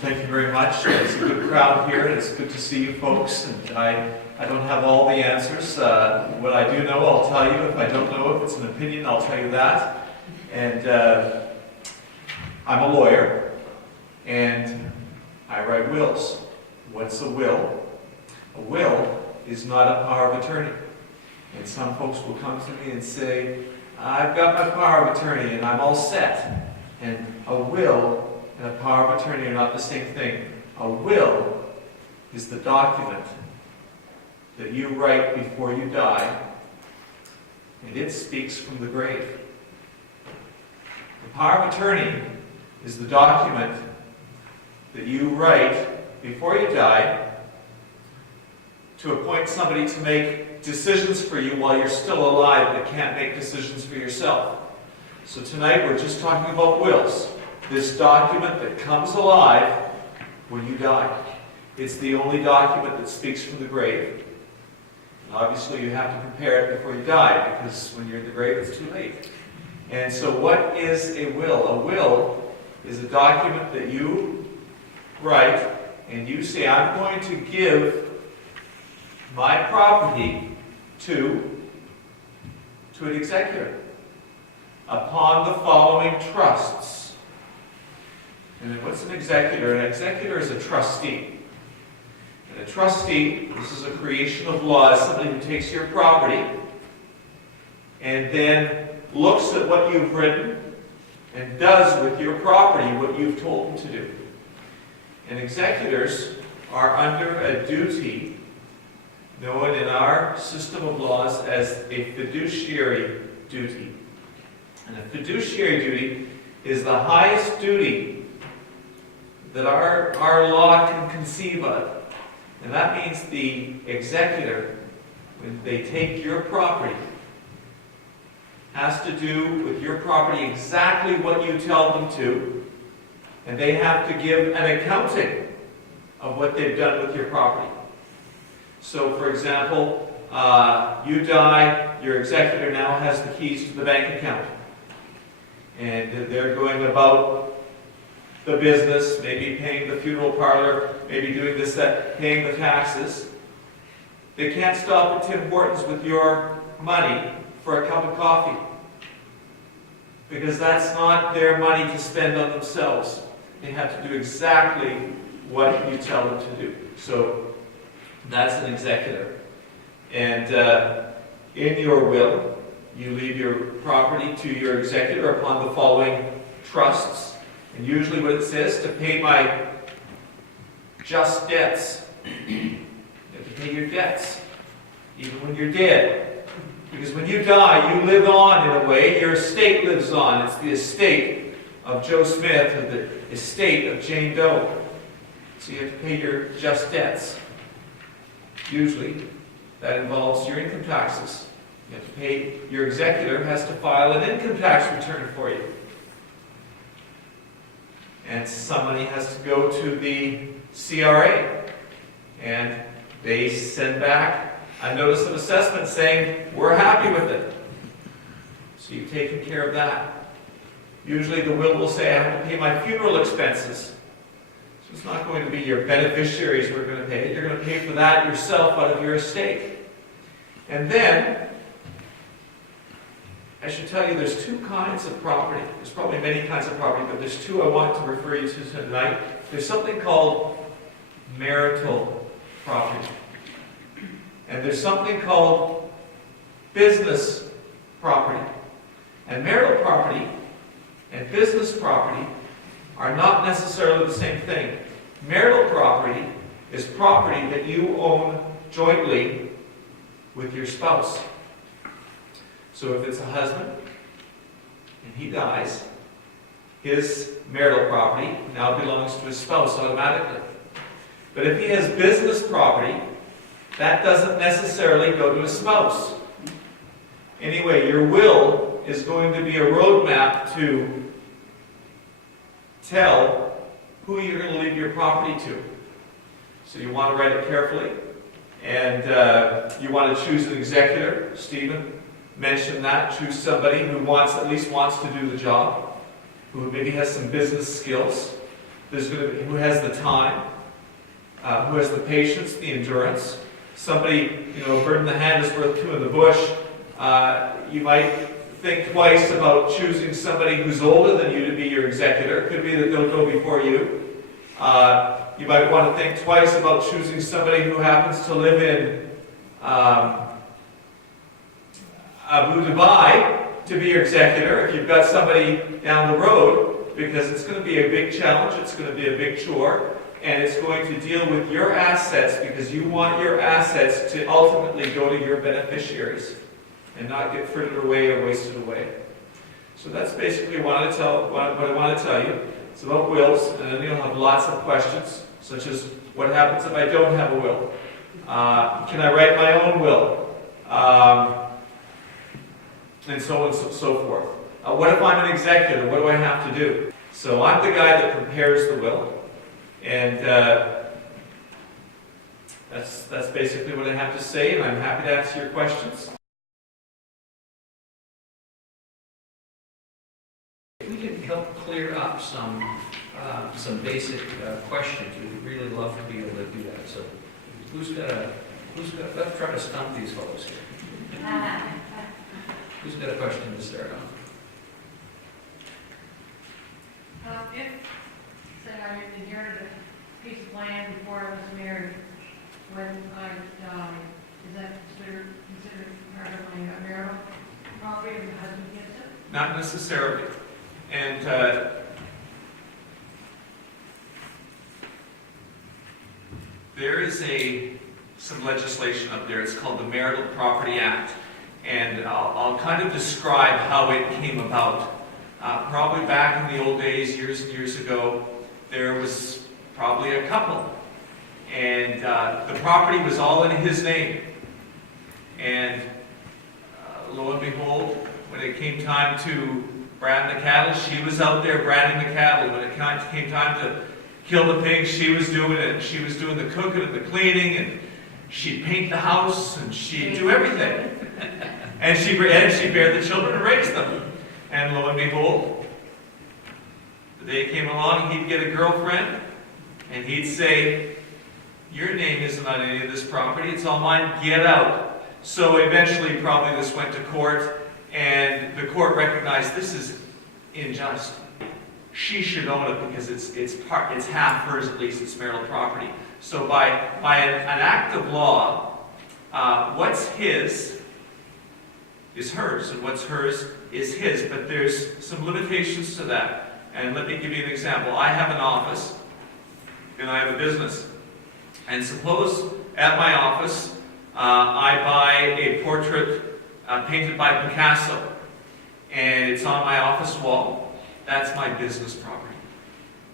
Thank you very much. It's a good crowd here, and it's good to see you folks. And I don't have all the answers. What I do know, I'll tell you. If I don't know, if it's an opinion, I'll tell you that. And I'm a lawyer, and I write wills. What's a will? A will is not a power of attorney. And some folks will come to me and say, I've got my power of attorney and I'm all set. And a will and a power of attorney are not the same thing. A will is the document that you write before you die, and it speaks from the grave. The power of attorney is the document that you write before you die to appoint somebody to make decisions for you while you're still alive but can't make decisions for yourself. So tonight we're just talking about wills. This document that comes alive when you die. It's the only document that speaks from the grave. And obviously you have to prepare it before you die, because when you're in the grave it's too late. And so what is a will? A will is a document that you write and you say, I'm going to give my property to an executor upon the following trusts. And then what's an executor? An executor is a trustee. And a trustee, this is a creation of law, is somebody who takes your property and then looks at what you've written and does with your property what you've told them to do. And executors are under a duty known in our system of laws as a fiduciary duty. And a fiduciary duty is the highest duty that our law can conceive of. And that means the executor, when they take your property, has to do with your property exactly what you tell them to, and they have to give an accounting of what they've done with your property. So, for example, you die, your executor now has the keys to the bank account. And they're going about the business, maybe paying the funeral parlor, maybe doing this, that, paying the taxes. They can't stop at Tim Hortons with your money for a cup of coffee, because that's not their money to spend on themselves. They have to do exactly what you tell them to do. So that's an executor. And in your will, you leave your property to your executor upon the following trusts. And usually what it says, to pay my just debts. You have to pay your debts, even when you're dead. Because when you die, you live on in a way. Your estate lives on. It's the estate of Joe Smith or the estate of Jane Doe. So you have to pay your just debts. Usually, that involves your income taxes. You have to pay, your executor has to file an income tax return for you. And somebody has to go to the CRA, and they send back a notice of assessment saying, we're happy with it. So you've taken care of that. Usually the will say, I have to pay my funeral expenses. So it's not going to be your beneficiaries who are going to pay it. You're going to pay for that yourself out of your estate. And then, I should tell you, there's two kinds of property. There's probably many kinds of property, but there's two I want to refer you to tonight. There's something called marital property. And there's something called business property. And marital property and business property are not necessarily the same thing. Marital property is property that you own jointly with your spouse. So if it's a husband and he dies, his marital property now belongs to his spouse automatically. But if he has business property, that doesn't necessarily go to his spouse. Anyway, your will is going to be a roadmap to tell who you're going to leave your property to. So you want to write it carefully, and you want to choose an executor. Stephen mentioned that. Choose somebody who at least wants to do the job, who maybe has some business skills. who has the time, who has the patience, the endurance. Somebody, a bird in the hand is worth two in the bush. You might think twice about choosing somebody who's older than you to be your executor. It could be that they'll go before you. You might want to think twice about choosing somebody who happens to live in Abu Dhabi to be your executor if you've got somebody down the road, because it's going to be a big challenge, it's going to be a big chore, and it's going to deal with your assets, because you want your assets to ultimately go to your beneficiaries and not get frittered away or wasted away. So that's basically what I want to tell you. It's about wills, and then you'll have lots of questions, such as what happens if I don't have a will? Can I write my own will? And so on and so forth. What if I'm an executor? What do I have to do? So I'm the guy that prepares the will, and that's basically what I have to say, and I'm happy to answer your questions. If we can help clear up some basic questions, we'd really love to be able to do that. So let's try to stump these folks here. Who's got a question to start on? If, say, I inherited a piece of land before I was married, when I die, is that considered part of my marital property, and the husband gets it? Not necessarily. And there is some legislation up there. It's called the Marital Property Act. And I'll kind of describe how it came about. Probably back in the old days, years and years ago, there was probably a couple. And the property was all in his name. And lo and behold, when it came time to brand the cattle, she was out there branding the cattle. When it came time to kill the pigs, she was doing it. She was doing the cooking and the cleaning, and she'd paint the house, and she'd do everything. And she'd bear the children and raise them. And lo and behold, the day came along, he'd get a girlfriend, and he'd say, your name isn't on any of this property, it's all mine, get out. So eventually, probably this went to court, and the court recognized this is unjust. She should own it because it's half hers, at least, it's marital property. So by an act of law, what's his is hers, and what's hers is his, but there's some limitations to that. And let me give you an example. I have an office, and I have a business. And suppose at my office, I buy a portrait painted by Picasso, and it's on my office wall. That's my business property.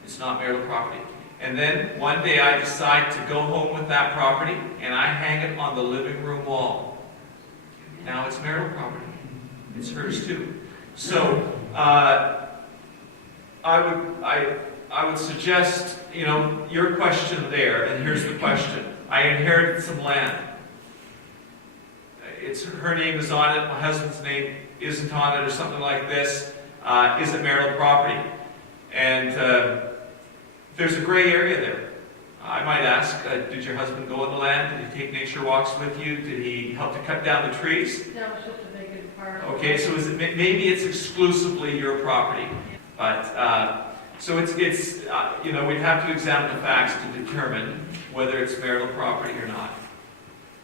It's not marital property. And then one day I decide to go home with that property, and I hang it on the living room wall. Now it's marital property. It's hers too. So I would suggest, your question there, and here's the question. I inherited some land. Her name is on it, my husband's name isn't on it, or something like this. Is it marital property? And there's a gray area there. I might ask, did your husband go on the land? Did he take nature walks with you? Did he help to cut down the trees? That was just a vacant part. Okay, so maybe it's exclusively your property. But, so we'd have to examine the facts to determine whether it's marital property or not.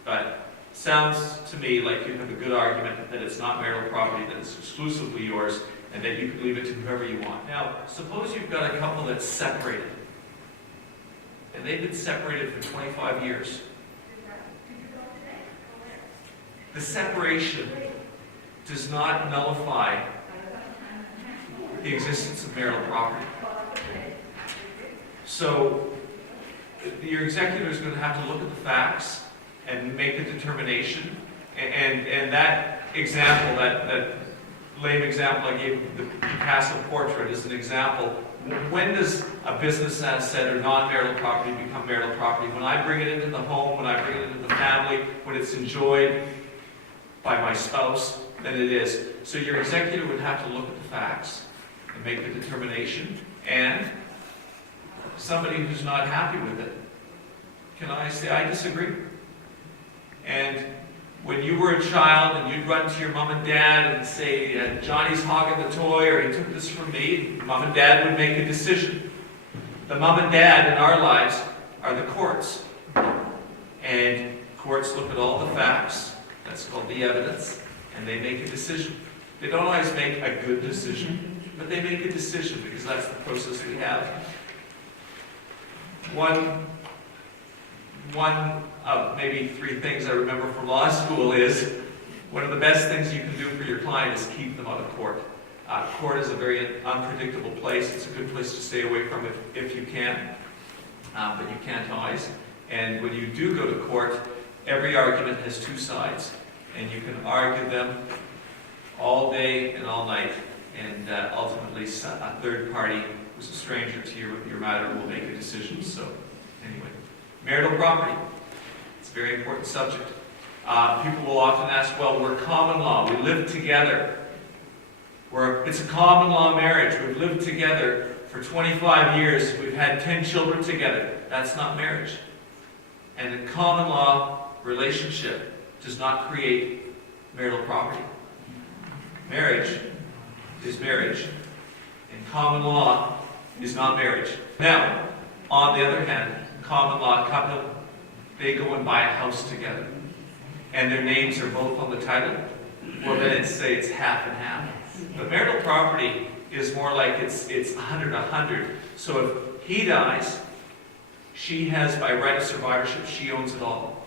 But sounds to me like you have a good argument that it's not marital property, that it's exclusively yours, and that you can leave it to whoever you want. Now, suppose you've got a couple that's separated, and they've been separated for 25 years. The separation does not nullify the existence of marital property. So, your executor is going to have to look at the facts and make a determination. And that example, that lame example I gave, the Picasso portrait, is an example. When does a business asset or non-marital property become marital property? When I bring it into the home, when I bring it into the family, when it's enjoyed by my spouse, then it is. So your executor would have to look at the facts and make the determination. And somebody who's not happy with it, can I say I disagree? And when you were a child and you'd run to your mom and dad and say, Johnny's hogging the toy, or he took this from me, mom and dad would make a decision. The mom and dad in our lives are the courts. And courts look at all the facts, that's called the evidence, and they make a decision. They don't always make a good decision, but they make a decision because that's the process we have. One of maybe 3 things I remember from law school is one of the best things you can do for your client is keep them out of court. Court is a very unpredictable place. It's a good place to stay away from if you can, but you can't always. And when you do go to court, every argument has 2 sides, and you can argue them all day and all night, and ultimately a third party who's a stranger to your matter will make a decision. So anyway, marital property. It's a very important subject. People will often ask, well, we're common law. We live together. It's a common law marriage. We've lived together for 25 years. We've had 10 children together. That's not marriage. And a common law relationship does not create marital property. Marriage is marriage, and common law is not marriage. Now, on the other hand, common law couple, they go and buy a house together, and their names are both on the title. Well, then it's half and half. But marital property is more like it's 100-100. So if he dies, she has, by right of survivorship, she owns it all.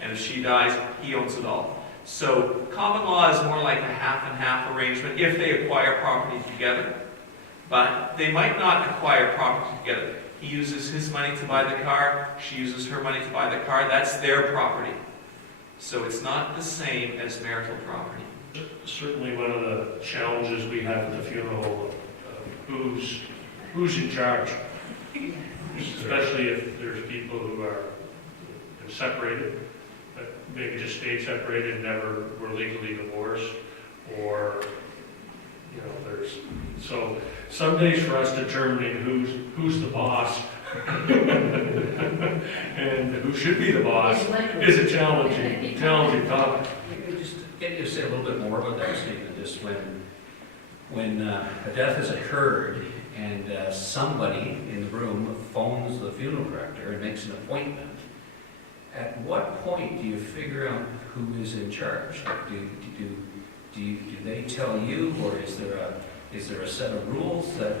And if she dies, he owns it all. So common law is more like a half and half arrangement if they acquire property together. But they might not acquire property together. He uses his money to buy the car, she uses her money to buy the car. That's their property. So it's not the same as marital property. Certainly one of the challenges we have at the funeral home, who's in charge? Especially if there's people who are separated, maybe just stayed separated and never were legally divorced, or so some days for us determining who's the boss and who should be the boss is a challenging topic. Just get you to say a little bit more about that, Stephen. Just when a death has occurred and somebody in the room phones the funeral director and makes an appointment, at what point do you figure out who is in charge? Like, do they tell you, or is there a set of rules that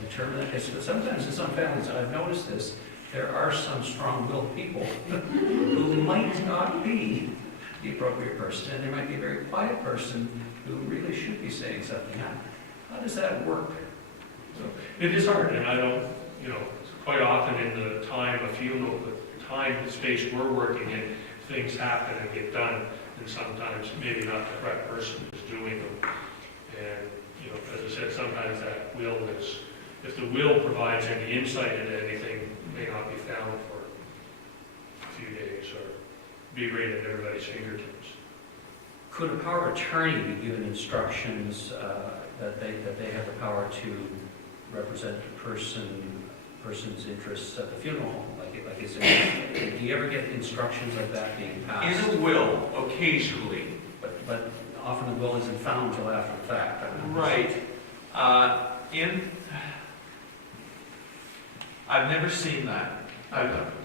determine that? Because sometimes in some families, I've noticed this, there are some strong-willed people who might not be the appropriate person, and there might be a very quiet person who really should be saying something. How does that work? So it is hard, and I don't, quite often in the time of funeral, the time and space we're working in, things happen and get done, and sometimes maybe not the correct person is doing them. And, as I said, sometimes that will is, if the will provides any insight into anything, may not be found for a few days or be right at everybody's fingertips. Could a power of attorney be given instructions that they have the power to represent the person's interests at the funeral home? Like is there, do you ever get instructions like that being passed? In a will, occasionally. But often the will isn't found until after the fact. Right. I've never seen that.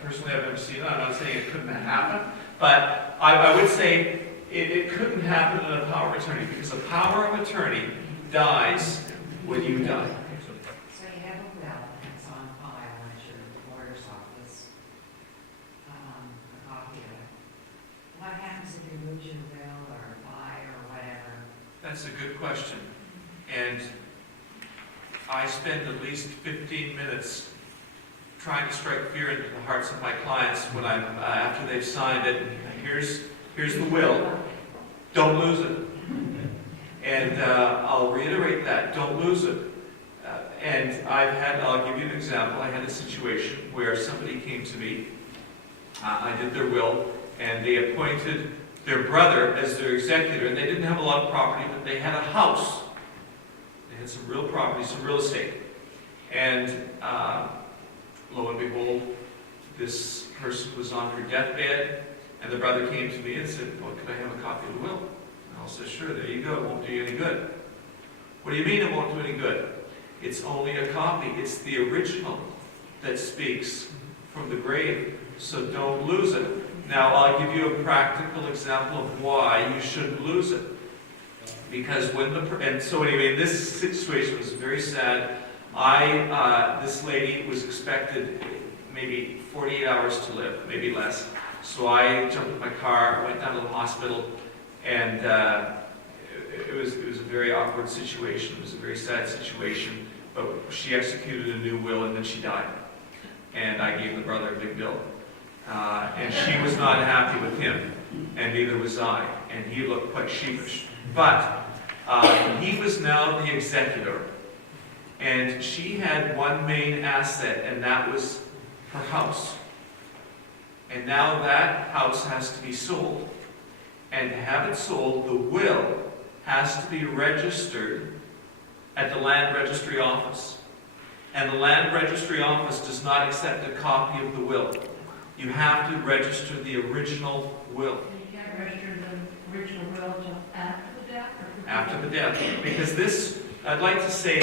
Personally, I've never seen that. I'm not saying it couldn't happen, but I would say it couldn't happen in a power of attorney, because a power of attorney dies when you die. So you have a will that's on file at your lawyer's office, a copy of it. What happens if you lose your will or buy or whatever? That's a good question. And I spend at least 15 minutes trying to strike fear into the hearts of my clients when I'm after they've signed it. Here's the will. Don't lose it. And I'll reiterate that. Don't lose it. And I'll give you an example. I had a situation where somebody came to me. I did their will, and they appointed their brother as their executor, and they didn't have a lot of property, but they had a house. They had some real property, some real estate. And lo and behold, this person was on her deathbed, and the brother came to me and said, well, could I have a copy of the will? And I said, sure, there you go, it won't do you any good. What do you mean it won't do any good? It's only a copy. It's the original that speaks from the grave, so don't lose it. Now, I'll give you a practical example of why you shouldn't lose it. Because and so anyway, this situation was very sad. This lady was expected maybe 48 hours to live, maybe less. So I jumped in my car, went down to the hospital, and it was a very awkward situation. It was a very sad situation. But she executed a new will, and then she died. And I gave the brother a big bill. And she was not happy with him, and neither was I. And he looked quite sheepish. But he was now the executor, and she had one main asset, and that was her house. And now that house has to be sold. And to have it sold, the will has to be registered at the land registry office. And the land registry office does not accept a copy of the will. You have to register the original will. You can't register the original will until after the death? Or After the death. Because this, I'd like to say,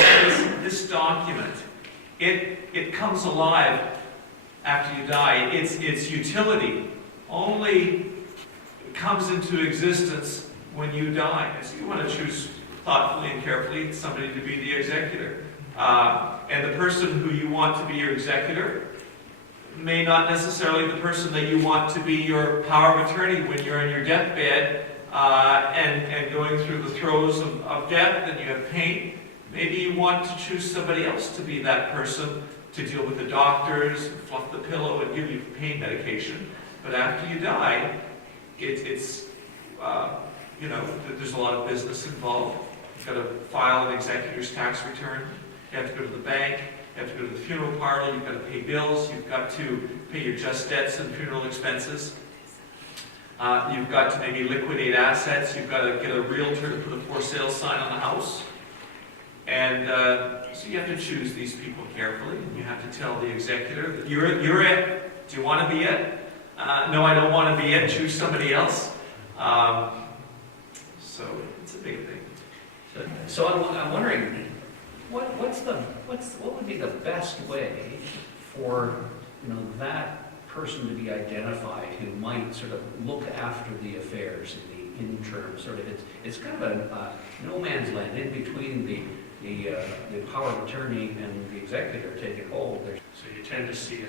this document, it comes alive after you die. Its utility only comes into existence when you die. And so you want to choose thoughtfully and carefully somebody to be the executor. And the person who you want to be your executor may not necessarily the person that you want to be your power of attorney when you're on your deathbed and going through the throes of death and you have pain. Maybe you want to choose somebody else to be that person to deal with the doctors, fluff the pillow, and give you pain medication. But after you die, there's a lot of business involved. You've got to file an executor's tax return. You have to go to the bank. You have to go to the funeral parlor. You've got to pay bills. You've got to pay your just debts and funeral expenses. You've got to maybe liquidate assets. You've got to get a realtor to put a for sale sign on the house. And so you have to choose these people carefully. And you have to tell the executor that you're it. Do you want to be it? No, I don't want to be it. Choose somebody else. So it's a big thing. So I'm wondering, what would be the best way for that person to be identified who might sort of look after the affairs in the interim? Sort of, it's kind of a no man's land in between the power of attorney and the executor taking hold. So you tend to see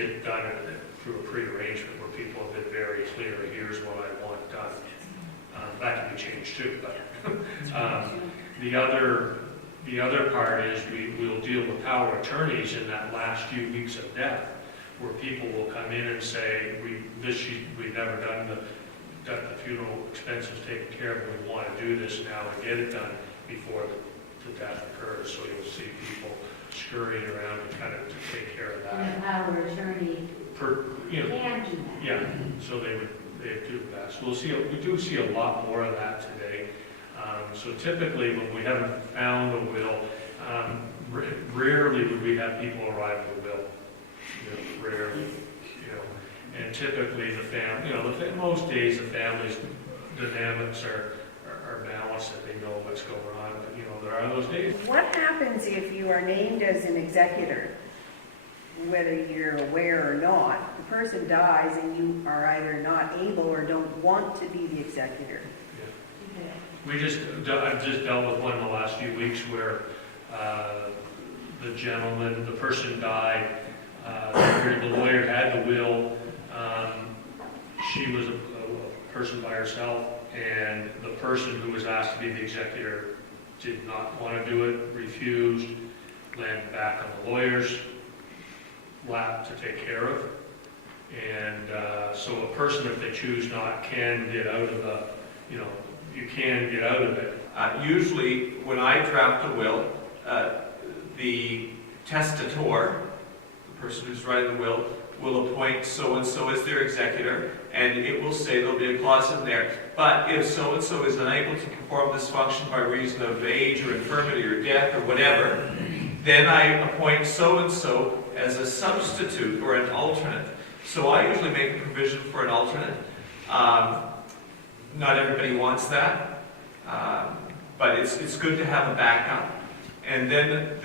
it done through a pre-arrangement where people have been very clear, here's what I want done. That can be changed too, but the other part is we'll deal with power attorneys in that last few weeks of death, where people will come in and say, we've never done the funeral expenses taken care of, we want to do this now and get it done before the death occurs. So you'll see people scurrying around to kind of take care of that. And the power of attorney can do that. Yeah, so they do that. So we do see a lot more of that today. So typically, when we haven't found a will, rarely would we have people arrive at a will. Rarely, and typically the family, most days the family's dynamics are balanced, that they know what's going on. But there are those days. What happens if you are named as an executor, whether you're aware or not? The person dies and you are either not able or don't want to be the executor. I've just dealt with one in the last few weeks where the person died. The lawyer had the will. She was a person by herself, and the person who was asked to be the executor did not want to do it, refused, landed back on the lawyer's lap to take care of. And so a person, if they choose not, can get out of you can get out of it. Usually, when I draft a will, the testator, the person who's writing the will appoint so-and-so as their executor, and it will say there'll be a clause in there. But if so-and-so is unable to perform this function by reason of age or infirmity or death or whatever, then I appoint so-and-so as a substitute or an alternate. So I usually make a provision for an alternate. Not everybody wants that, but it's good to have a backup. And then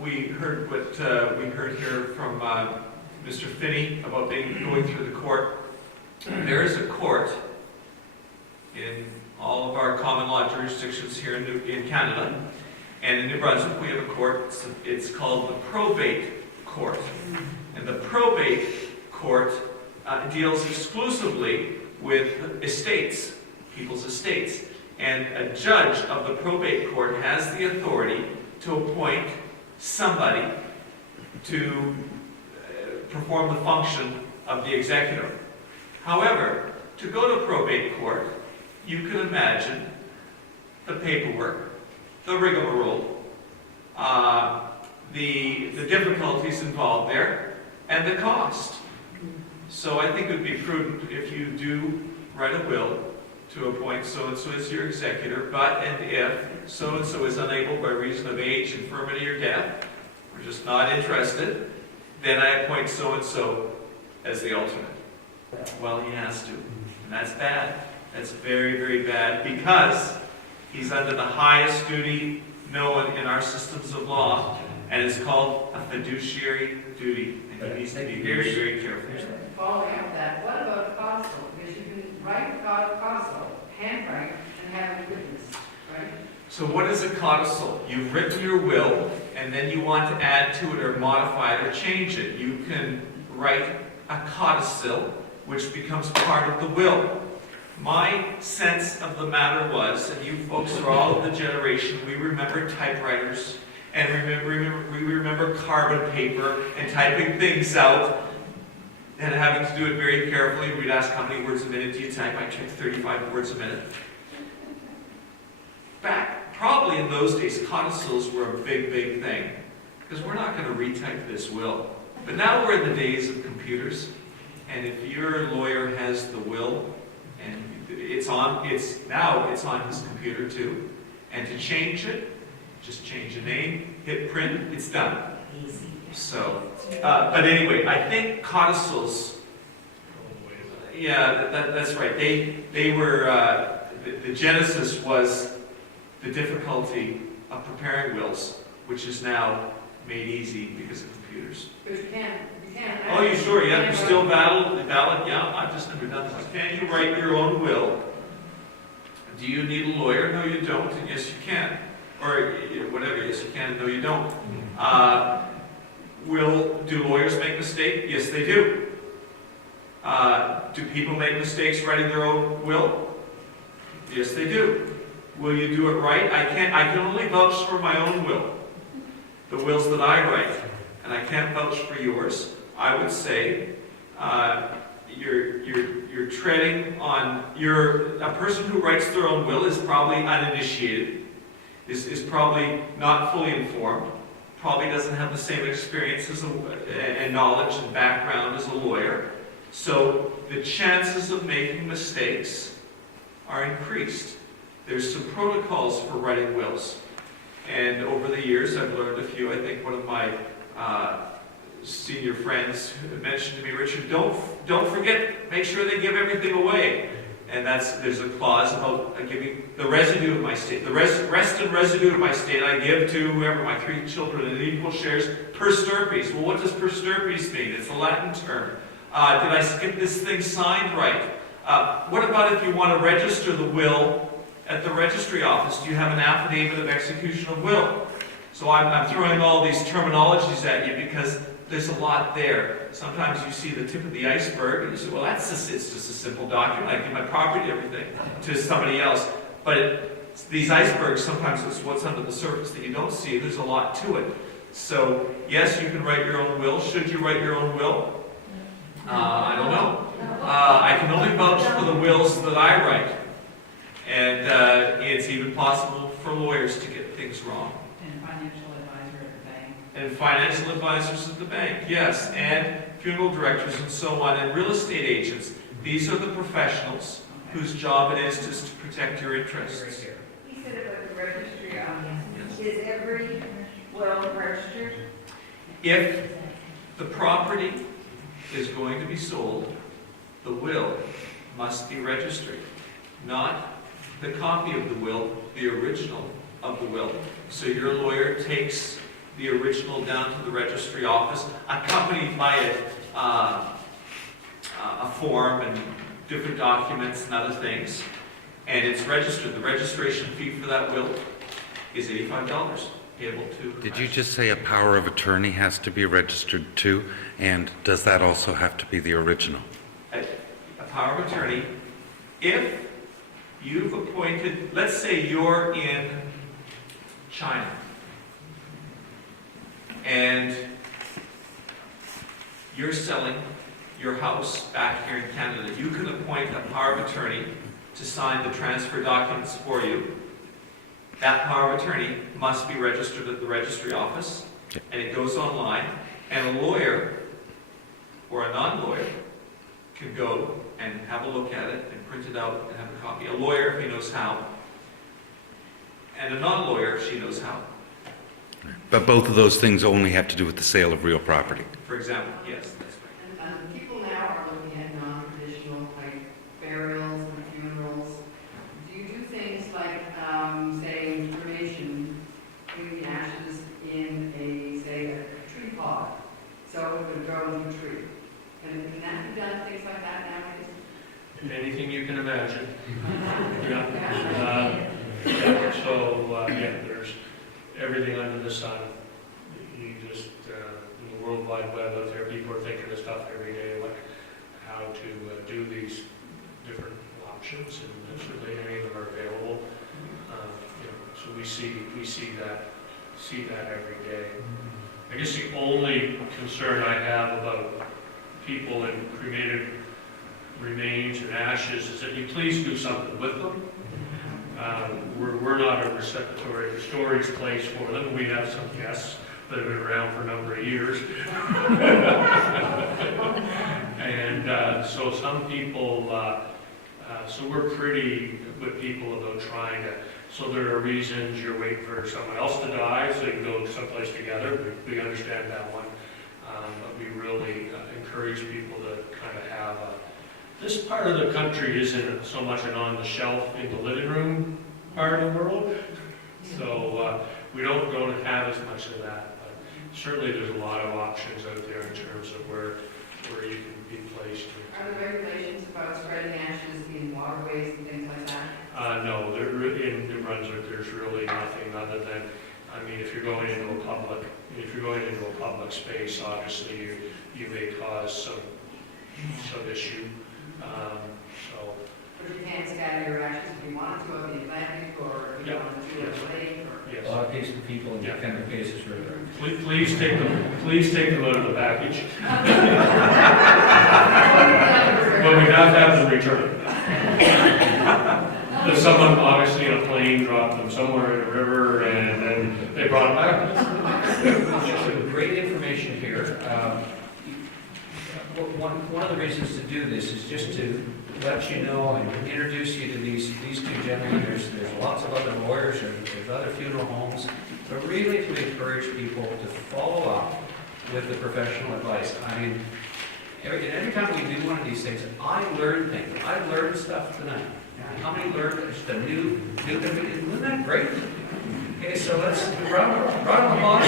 we heard what we heard here from Mr. Finney about going through the court. There is a court in all of our common law jurisdictions here in Canada, and in New Brunswick we have a court. It's called the probate court, and the probate court deals exclusively with estates, people's estates, and a judge of the probate court has the authority to appoint somebody to perform the function of the executor. However, to go to probate court, you can imagine the paperwork, the rigmarole, the difficulties involved there, and the cost. So I think it would be prudent if you do write a will to appoint so-and-so as your executor, but and if so-and-so is unable by reason of age, infirmity, or death, or just not interested, then I appoint so-and-so as the alternate. Well, he has to, and that's bad. That's very, very bad, because he's under the highest duty known in our systems of law, and it's called a fiduciary duty, and he needs to be very, very careful. Following up that, what about codicil? Because you can write codicil, handwrite, and have a witness, right? So what is a codicil? You've written your will, and then you want to add to it or modify it or change it. You can write a codicil, which becomes part of the will. My sense of the matter was, and you folks are all of the generation, we remember typewriters, and we remember carbon paper, and typing things out, and having to do it very carefully. We'd ask, how many words a minute do you type? I type 35 words a minute. Probably in those days, codicils were a big, big thing, because we're not going to retype this will. But now we're in the days of computers, and if your lawyer has the will, and it's on his computer too, and to change it, just change the name, hit print, it's done. Easy. So, but anyway, I think codicils, yeah, that's right. They were, the genesis was the difficulty of preparing wills, which is now made easy because of computers. But you can't. Oh, you sure? Yeah, you're still valid. Yeah, I've just never done this. Can you write your own will? Do you need a lawyer? No, you don't. And yes, you can. Or whatever. Yes, you can. No, you don't. Do lawyers make mistakes? Yes, they do. Do people make mistakes writing their own will? Yes, they do. Will you do it right? I can only vouch for my own will. The wills that I write. And I can't vouch for yours. I would say you're treading on a person who writes their own will is probably uninitiated, is probably not fully informed, probably doesn't have the same experience and knowledge and background as a lawyer. So the chances of making mistakes are increased. There's some protocols for writing wills. And over the years, I've learned a few. I think one of my senior friends mentioned to me, Richard, don't forget, make sure they give everything away. And there's a clause about giving the residue of my estate. The rest and residue of my estate I give to whoever, my 3 children, in equal shares per stirpes. Well, what does per stirpes mean? It's a Latin term. Did I get this thing signed right? What about if you want to register the will at the registry office? Do you have an affidavit of execution of will? So I'm throwing all these terminologies at you because there's a lot there. Sometimes you see the tip of the iceberg and you say, well, it's just a simple document. I give my property, everything, to somebody else. But these icebergs, sometimes it's what's under the surface that you don't see. There's a lot to it. So, yes, you can write your own will. Should you write your own will? I don't know. I can only vouch for the wills that I write. And it's even possible for lawyers to get things wrong. And financial advisor at the bank. And financial advisors at the bank, yes. And funeral directors and so on. And real estate agents. These are the professionals whose job it is to protect your interests. He said about the registry office. Is every will registered? If the property is going to be sold, the will must be registered. Not the copy of the will, the original of the will. So your lawyer takes the original down to the registry office, accompanied by a form and different documents and other things, and it's registered. The registration fee for that will is $85 payable to... Did you just say a power of attorney has to be registered too? And does that also have to be the original? A power of attorney, if you've appointed, let's say you're in China, and you're selling your house back here in Canada, you can appoint a power of attorney to sign the transfer documents for you. That power of attorney must be registered at the registry office, and it goes online, and a lawyer or a non-lawyer can go and have a look at it and print it out and have a copy. A lawyer, if he knows how, and a non-lawyer, if she knows how. But both of those things only have to do with the sale of real property. For example, yes, that's right. And people now are looking at non-traditional, like burials and funerals. Do you do things like, say, cremation, putting the ashes in a, say, a tree pot, so it would grow into a tree? Can that be done, things like that nowadays? Anything you can imagine. Yeah. Yeah. Yeah, there's everything under the sun. You just, in the World Wide Web out there, people are thinking of stuff every day, like how to do these different options, and certainly any of them are available. So we see that every day. I guess the only concern I have about people in cremated remains and ashes is that you please do something with them. We're not a receptatory or storage place for them. We have some guests that have been around for a number of years. And so some people, so we're pretty with people about trying to, so there are reasons you're waiting for someone else to die so you can go someplace together. We understand that one. But we really encourage people to kind of have this part of the country isn't so much an on-the-shelf in the living room part of the world, so we don't have as much of that. But certainly, there's a lot of options out there in terms of where you can be placed. Are there regulations about spreading ashes in waterways and things like that? No, in New Brunswick, there's really nothing other than, I mean, if you're going into a public space, obviously you may cause some issue. But you can't scatter your ashes if you wanted to on the Atlantic, or if you wanted to at a lake, or... Yes. A lot of decent people in that kind of cases are Please take them out of the package. But we have to have them returned. There's someone obviously in a plane dropped them somewhere in a river, and then they brought them back. some great information here. One of the reasons to do this is just to let you know and introduce you to these two gentlemen. There's lots of other lawyers, and there's other funeral homes, but really to encourage people to follow up with the professional advice. I mean, every time we do one of these things, I learn things. I learned stuff tonight. How many learned just a new, isn't that great? Okay, so let's run along.